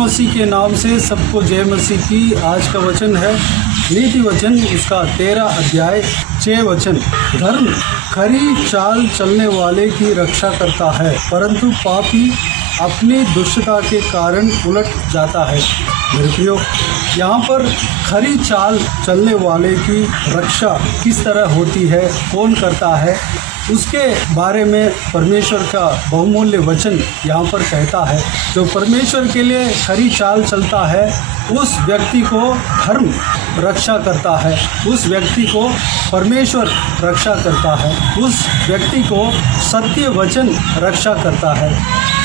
मसीह के नाम से सबको जय मसीह की। आज का वचन है नीति वचन, उसका 13 अध्याय 6 वचन। धर्म खरी चाल चलने वाले की रक्षा करता है, परंतु पापी अपनी दुष्टता के कारण उलट जाता है। मेरे प्रियो, यहाँ पर खरी चाल चलने वाले की रक्षा किस तरह होती है, कौन करता है, उसके बारे में परमेश्वर का बहुमूल्य वचन यहाँ पर कहता है। जो परमेश्वर के लिए खरी चाल चलता है उस व्यक्ति को धर्म रक्षा करता है, उस व्यक्ति को परमेश्वर रक्षा करता है, उस व्यक्ति को सत्य वचन रक्षा करता है।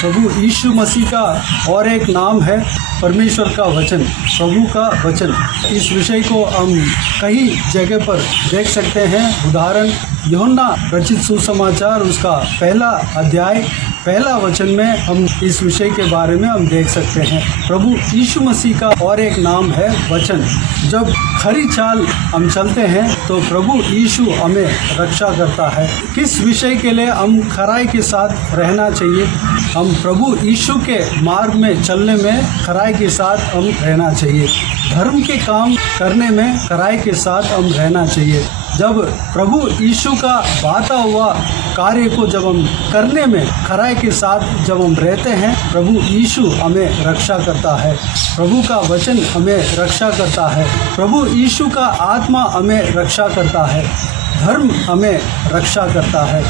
प्रभु यीशु मसीह का और एक नाम है परमेश्वर का वचन, प्रभु का वचन। इस विषय को हम कई जगह पर देख सकते हैं। उदाहरण यूहन्ना रचित सुसमाचार, उसका 1 अध्याय 1 वचन में हम इस विषय के बारे में हम देख सकते हैं। प्रभु यीशु मसीह का और एक नाम है वचन। जब खरी चाल हम चलते हैं तो प्रभु यीशु हमें रक्षा करता है। किस विषय के लिए हम खराई के साथ रहना चाहिए? हम प्रभु यीशु के मार्ग में चलने में खराई के साथ हम रहना चाहिए। धर्म के काम करने में खराई के साथ हम रहना चाहिए। जब प्रभु यीशु का बाता हुआ कार्य को जब हम करने में खराई के साथ जब हम रहते हैं, प्रभु यीशु हमें रक्षा करता है, प्रभु का वचन हमें रक्षा करता है, प्रभु यीशु का आत्मा हमें रक्षा करता है, धर्म हमें रक्षा करता है।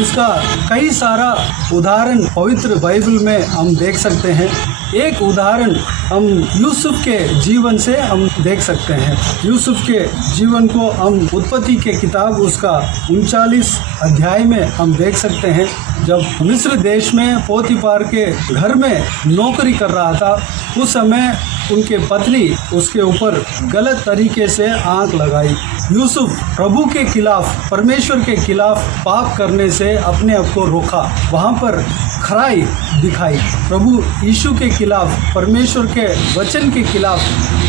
इसका कई सारा उदाहरण पवित्र बाइबल में हम देख सकते हैं। एक उदाहरण हम यूसुफ के जीवन से हम देख सकते हैं। यूसुफ के जीवन को हम उत्पत्ति के किताब उसका 39 अध्याय में हम देख सकते हैं। जब मिस्र देश में पोतीफार के घर में नौकरी कर रहा था, उस समय उनके पत्नी उसके ऊपर गलत तरीके से आंख लगाई। यूसुफ प्रभु के खिलाफ, परमेश्वर के खिलाफ पाप करने से अपने आप को रोका, वहाँ पर खराई दिखाई। प्रभु यीशु के खिलाफ, परमेश्वर के वचन के खिलाफ,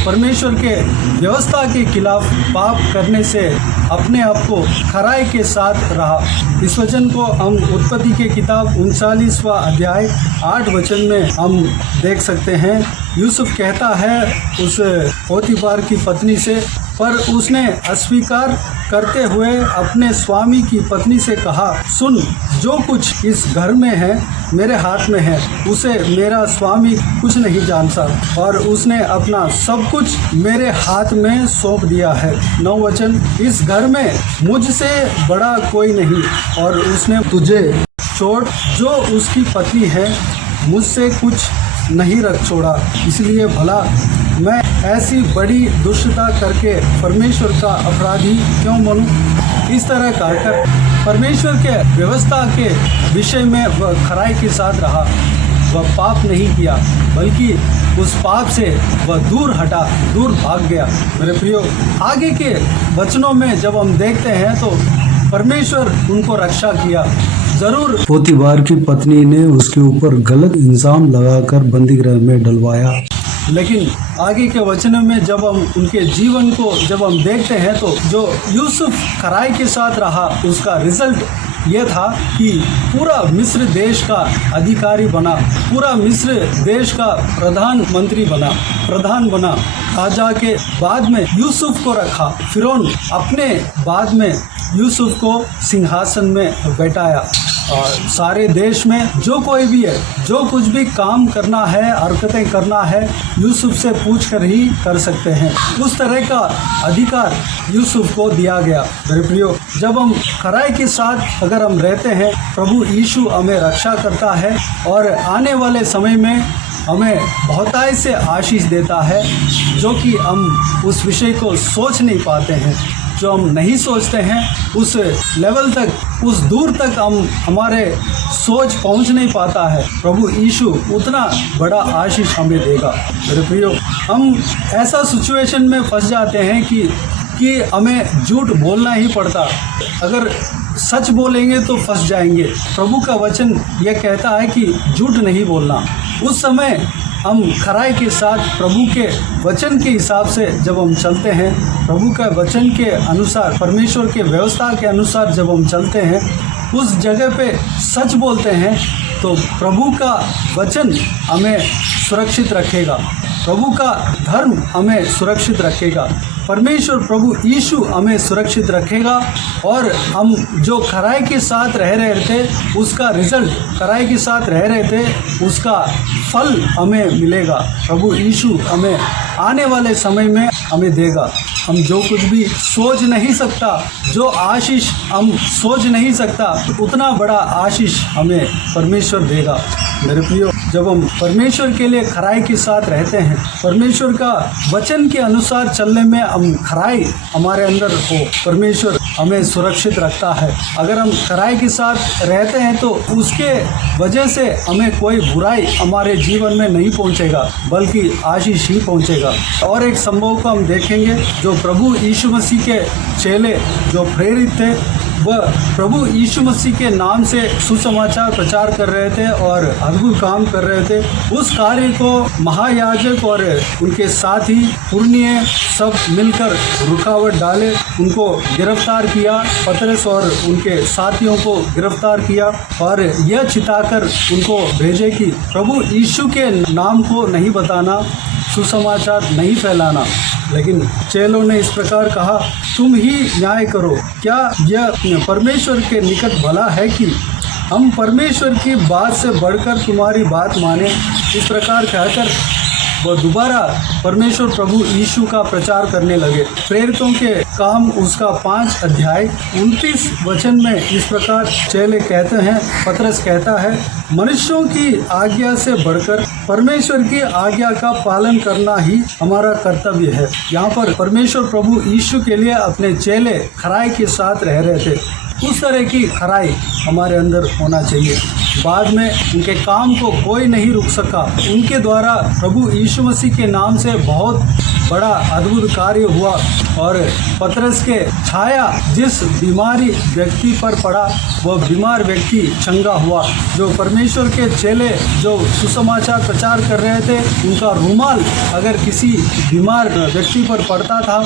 परमेश्वर के व्यवस्था के खिलाफ पाप करने से अपने आप को खराई के साथ रहा। इस वचन को हम उत्पत्ति के किताब 39वां अध्याय 8 वचन में हम देख सकते हैं। यूसुफ कहता है उस पोतीफार की पत्नी से, पर उसने अस्वीकार करते हुए अपने स्वामी की पत्नी से कहा, सुन, जो कुछ इस घर में है मेरे हाथ में है, उसे मेरा स्वामी कुछ नहीं जानता, और उसने अपना सब कुछ मेरे हाथ में सौंप दिया है। 9 वचन, इस घर में मुझसे बड़ा कोई नहीं, और उसने तुझे छोड़ जो उसकी पत्नी है मुझसे कुछ नहीं रख छोड़ा। इसलिए भला मैं ऐसी बड़ी दुष्टता करके परमेश्वर का अपराधी क्यों बनूं? इस तरह कहकर परमेश्वर के व्यवस्था के विषय में वह खराई के साथ रहा। वह पाप नहीं किया, बल्कि उस पाप से वह दूर हटा, दूर भाग गया। मेरे प्रियो, आगे के वचनों में जब हम देखते हैं तो परमेश्वर उनको रक्षा किया। जरूर पोतीफार की पत्नी ने उसके ऊपर गलत इल्जाम लगाकर बंदीगृह में डलवाया, लेकिन आगे के वचनों में जब हम उनके जीवन को जब हम देखते हैं तो जो यूसुफ खराई के साथ रहा, उसका रिजल्ट ये था कि पूरा मिस्र देश का अधिकारी बना, पूरा मिस्र देश का प्रधानमंत्री बना, प्रधान बना। राजा के बाद में यूसुफ को रखा, फिरौन अपने बाद में यूसुफ को सिंहासन में बैठाया। और सारे देश में जो कोई भी है, जो कुछ भी काम करना है, हरकतें करना है, यूसुफ से पूछकर ही कर सकते हैं। उस तरह का अधिकार यूसुफ को दिया गया। मेरे प्रियो, जब हम खराई के साथ अगर हम रहते हैं, प्रभु यीशु हमें रक्षा करता है और आने वाले समय में हमें बहुतायत से आशीष देता है, जो कि हम उस विषय को सोच नहीं पाते हैं। जो हम नहीं सोचते हैं उस लेवल तक, उस दूर तक हमारे सोच पहुंच नहीं पाता है। प्रभु यीशु उतना बड़ा आशीष हमें देगा। मेरे प्रियो, हम ऐसा सिचुएशन में फंस जाते हैं कि हमें झूठ बोलना ही पड़ता। अगर सच बोलेंगे तो फंस जाएंगे। प्रभु का वचन यह कहता है कि झूठ नहीं बोलना। उस समय हम खराई के साथ प्रभु के वचन के हिसाब से जब हम चलते हैं, प्रभु के वचन के अनुसार, परमेश्वर के व्यवस्था के अनुसार जब हम चलते हैं, उस जगह पे सच बोलते हैं, तो प्रभु का वचन हमें सुरक्षित रखेगा। प्रभु का धर्म हमें सुरक्षित रखेगा। परमेश्वर प्रभु यीशु हमें सुरक्षित रखेगा और हम जो खराई के साथ रह रहे थे उसका रिजल्ट, खराई के साथ रह रहे थे उसका फल हमें मिलेगा। प्रभु यीशु हमें आने वाले समय में हमें देगा। हम जो कुछ भी सोच नहीं सकता, जो आशीष हम सोच नहीं सकता, उतना बड़ा आशीष हमें परमेश्वर देगा। मेरे प्रियो, जब हम परमेश्वर के लिए खराई के साथ रहते हैं, परमेश्वर का वचन के अनुसार चलने में हम खराई हमारे अंदर हो, परमेश्वर हमें सुरक्षित रखता है। अगर हम खराई के साथ रहते हैं तो उसके वजह से हमें कोई बुराई हमारे जीवन में नहीं पहुंचेगा, बल्कि आशीष ही पहुंचेगा। और एक संभव को हम देखेंगे, जो प्रभु यीशु मसीह के चेले जो प्रेरित थे, वह प्रभु यीशु मसीह के नाम से सुसमाचार प्रचार कर रहे थे और अद्भुत काम कर रहे थे। उस कार्य को महायाजक और उनके साथी पुरनिये सब मिलकर रुकावट डाले, उनको गिरफ्तार किया, पतरस और उनके साथियों को गिरफ्तार किया और यह चिताकर उनको भेजे कि प्रभु यीशु के नाम को नहीं बताना, सुसमाचार नहीं फैलाना। लेकिन चेलों ने इस प्रकार कहा, तुम ही न्याय करो, क्या यह परमेश्वर के निकट भला है कि हम परमेश्वर की बात से बढ़कर तुम्हारी बात माने। इस प्रकार कहकर वह दोबारा परमेश्वर प्रभु यीशु का प्रचार करने लगे। प्रेरितों के काम उसका 5 अध्याय 29 वचन में इस प्रकार चेले कहते हैं, पतरस कहता है, मनुष्यों की आज्ञा से बढ़कर परमेश्वर की आज्ञा का पालन करना ही हमारा कर्तव्य है। यहाँ पर परमेश्वर प्रभु यीशु के लिए अपने चेले खराई के साथ रह रहे थे। उस तरह की खराई हमारे अंदर होना चाहिए। बाद में उनके काम को कोई नहीं रुक सका। उनके द्वारा प्रभु यीशु मसीह के नाम से बहुत बड़ा अद्भुत कार्य हुआ और पतरस के छाया जिस बीमारी व्यक्ति पर पड़ा, वह बीमार व्यक्ति चंगा हुआ। जो परमेश्वर के चेले जो सुसमाचार प्रचार कर रहे थे, उनका रुमाल अगर किसी बीमार व्यक्ति पर पड़ता था,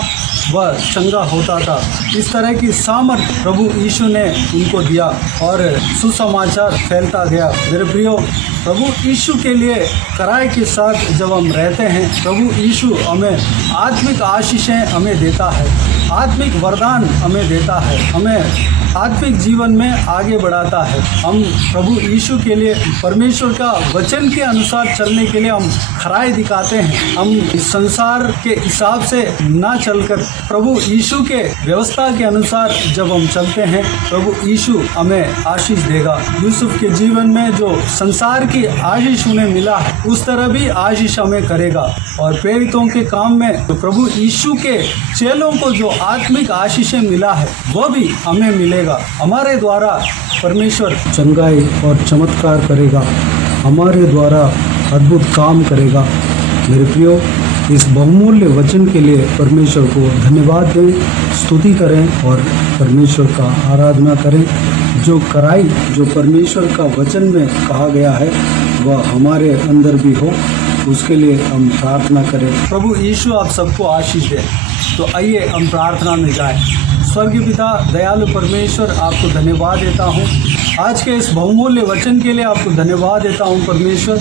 वह चंगा होता था। इस तरह की सामर्थ प्रभु यीशु ने उनको दिया और सुसमाचार फैलता गया। मेरे प्रियो, प्रभु यीशु के लिए कराई के साथ जब हम रहते हैं, प्रभु यीशु हमें आत्मिक आशीषें हमें देता है, आत्मिक वरदान हमें देता है, हमें आत्मिक जीवन में आगे बढ़ाता है। हम प्रभु यीशु के लिए परमेश्वर का वचन के अनुसार चलने के लिए हम खराई दिखाते हैं। हम इस संसार के हिसाब से ना चलकर प्रभु यीशु के व्यवस्था के अनुसार जब हम चलते हैं, प्रभु यीशु हमें आशीष देगा। यूसुफ के जीवन में जो संसार की आशीष उन्हें मिला है, उस तरह भी आशीष हमें करेगा। और प्रेरितों के काम में तो प्रभु यीशु के चेलों को जो आत्मिक आशीषें मिला है, वह भी हमें मिलेगा। हमारे द्वारा परमेश्वर चंगाई और चमत्कार करेगा, हमारे द्वारा अद्भुत काम करेगा। मेरे प्रियो, इस बहुमूल्य वचन के लिए परमेश्वर को धन्यवाद दें, स्तुति करें और परमेश्वर का आराधना करें। जो कराई जो परमेश्वर का वचन में कहा गया है, वह हमारे अंदर भी हो, उसके लिए हम प्रार्थना करें। प्रभु यीशु आप सबको आशीष दे। तो आइए हम प्रार्थना में जाएं। स्वर्गीय पिता, दयालु परमेश्वर, आपको धन्यवाद देता हूँ आज के इस बहुमूल्य वचन के लिए। आपको धन्यवाद देता हूँ परमेश्वर,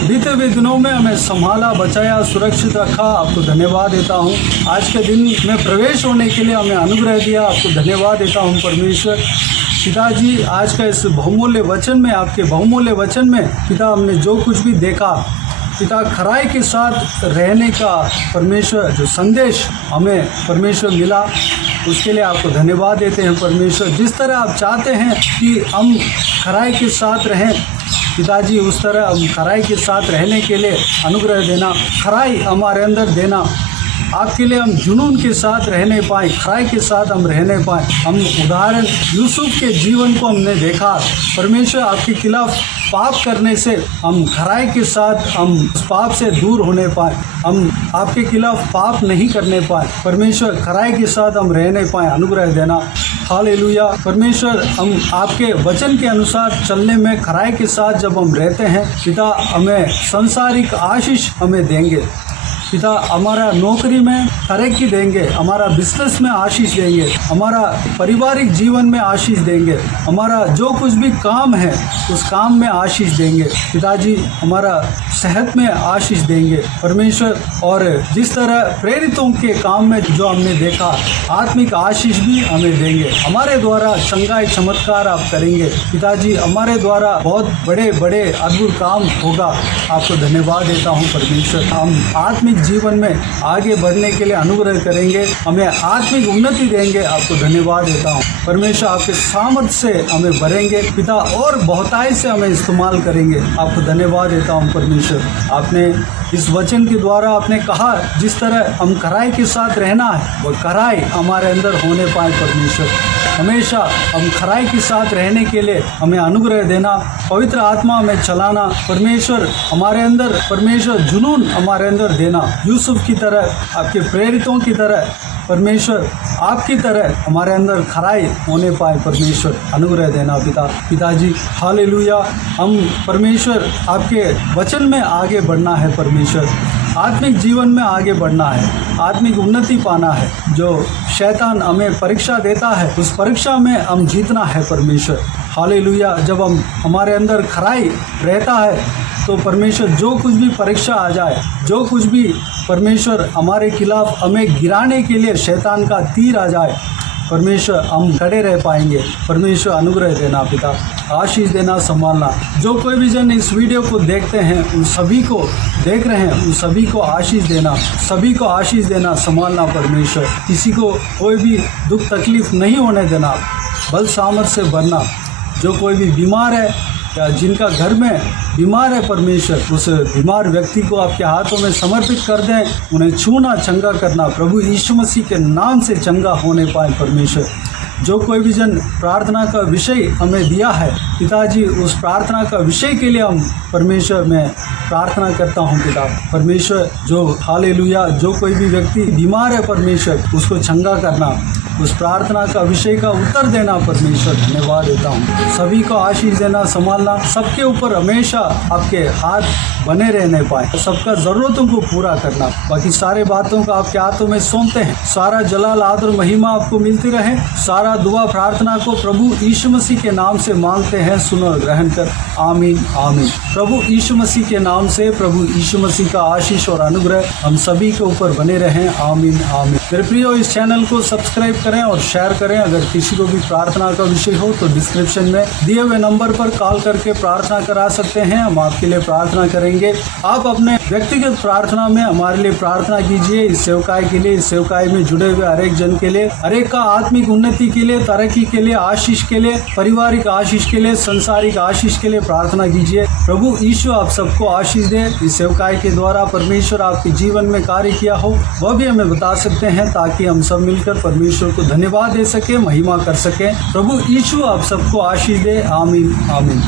बीते हुए दिनों में हमें संभाला, बचाया, सुरक्षित रखा। आपको धन्यवाद देता हूँ आज के दिन में प्रवेश होने के लिए हमें अनुग्रह दिया। आपको धन्यवाद देता हूँ परमेश्वर। पिताजी, आज का इस बहुमूल्य वचन में, आपके बहुमूल्य वचन में पिता, हमने जो कुछ भी देखा पिता, खराई के साथ रहने का परमेश्वर जो संदेश हमें परमेश्वर मिला, उसके लिए आपको धन्यवाद देते हैं परमेश्वर। जिस तरह आप चाहते हैं कि हम खराई के साथ रहें पिताजी, उस तरह हम खराई के साथ रहने के लिए अनुग्रह देना, खराई हमारे अंदर देना। आपके लिए हम जुनून के साथ रहने पाएँ, खराई के साथ हम रहने पाएँ। हम उदाहरण यूसुफ के जीवन को हमने देखा परमेश्वर, आपके खिलाफ पाप करने से हम खराई के साथ हम उस पाप से दूर होने पाए, हम आपके खिलाफ पाप नहीं करने पाए। परमेश्वर, खराई के साथ हम रहने पाए, अनुग्रह देना। हालेलुया। परमेश्वर, हम आपके वचन के अनुसार चलने में खराई के साथ जब हम रहते हैं पिता, हमें सांसारिक आशीष हमें देंगे। पिता हमारा नौकरी में तरक्की देंगे, हमारा बिजनेस में आशीष देंगे, हमारा पारिवारिक जीवन में आशीष देंगे, हमारा जो कुछ भी काम है उस काम में आशीष देंगे पिताजी, हमारा सेहत में आशीष देंगे परमेश्वर। और जिस तरह प्रेरितों के काम में जो हमने देखा, आत्मिक आशीष भी हमें देंगे, हमारे द्वारा चंगाई चमत्कार आप करेंगे पिताजी, हमारे द्वारा बहुत बड़े बड़े अद्भुत काम होगा। आपको धन्यवाद देता हूँ परमेश्वर। हम आत्मिक जीवन में आगे बढ़ने के लिए अनुग्रह करेंगे, हमें आत्मिक उन्नति देंगे। आपको धन्यवाद देता हूँ परमेश्वर, आपके सामर्थ से हमें भरेंगे पिता और बहुताई से हमें इस्तेमाल करेंगे। आपको धन्यवाद देता हूँ परमेश्वर। आपने इस वचन के द्वारा आपने कहा जिस तरह हम खराई के साथ रहना है, वो खराई हमारे अंदर होने पाए परमेश्वर। हमेशा हम खराई के साथ रहने के लिए हमें अनुग्रह देना, पवित्र आत्मा में चलाना परमेश्वर, हमारे अंदर परमेश्वर जुनून हमारे अंदर देना, यूसुफ की तरह, आपके प्रेरितों की तरह परमेश्वर, आपकी तरह हमारे अंदर खराई होने पाए परमेश्वर, अनुग्रह देना पिताजी। हालेलुया। हम परमेश्वर आपके वचन में आगे बढ़ना है परमेश्वर, आत्मिक जीवन में आगे बढ़ना है, आत्मिक उन्नति पाना है। जो शैतान हमें परीक्षा देता है उस परीक्षा में हम जीतना है परमेश्वर। हालेलुया। जब हम हमारे अंदर खराई रहता है तो परमेश्वर जो कुछ भी परीक्षा आ जाए, जो कुछ भी परमेश्वर हमारे खिलाफ हमें गिराने के लिए शैतान का तीर आ जाए परमेश्वर, हम खड़े रह पाएंगे। परमेश्वर अनुग्रह देना पिता, आशीष देना, संभालना। जो कोई भी जन इस वीडियो को देखते हैं, उन सभी को देख रहे हैं, उन सभी को आशीष देना, सभी को आशीष देना, संभालना परमेश्वर। किसी को कोई भी दुख तकलीफ नहीं होने देना, बल सामर्थ से भरना। जो कोई भी बीमार है या जिनका घर में बीमार है परमेश्वर, उस बीमार व्यक्ति को आपके हाथों में समर्पित कर दें, उन्हें छूना, चंगा करना प्रभु यीशु मसीह के नाम से चंगा होने पाए परमेश्वर। जो कोई भी जन प्रार्थना का विषय हमें दिया है पिताजी, उस प्रार्थना का विषय के लिए हम परमेश्वर में प्रार्थना करता हूँ पिता परमेश्वर। जो हालेलुया, जो कोई भी व्यक्ति बीमार है परमेश्वर, उसको चंगा करना, उस प्रार्थना का विषय का उत्तर देना परमेश्वर, धन्यवाद देता हूँ। सभी को आशीष देना, संभालना, सबके ऊपर हमेशा आपके हाथ बने रहने पाए, सबका जरूरतों को पूरा करना। बाकी सारे बातों को आपके हाथों में सौंपते हैं। सारा जलाल, आदर, महिमा आपको मिलती रहे। सारा दुआ प्रार्थना को प्रभु यीशु मसीह के नाम से मांगते हैं, सुनो ग्रहण कर। आमीन आमीन। प्रभु यीशु मसीह के नाम से प्रभु यीशु मसीह का आशीष और अनुग्रह हम सभी के ऊपर बने रहें। आमीन आमीन। मेरे प्रियो, इस चैनल को सब्सक्राइब करें और शेयर करें। अगर किसी को भी प्रार्थना का विषय हो तो डिस्क्रिप्शन में दिए हुए नंबर पर कॉल करके प्रार्थना करा सकते हैं, हम आपके लिए प्रार्थना करेंगे। आप अपने व्यक्तिगत प्रार्थना में हमारे लिए प्रार्थना कीजिए। इस सेवकाई के लिए, इस सेवकाई में जुड़े हुए हर एक जन के लिए, हर एक का आत्मिक उन्नति के लिए, तरक्की के लिए, आशीष के लिए, पारिवारिक आशीष के लिए, संसारिक आशीष के लिए प्रार्थना कीजिए। प्रभु यीशु आप सबको आशीष दे। इस सेवकाई के द्वारा परमेश्वर आपके जीवन में कार्य किया हो वह भी हमें बता सकते हैं, ताकि हम सब मिलकर परमेश्वर को धन्यवाद दे सके, महिमा कर सके। प्रभु यीशु आप सबको आशीष दे। आमीन आमीन।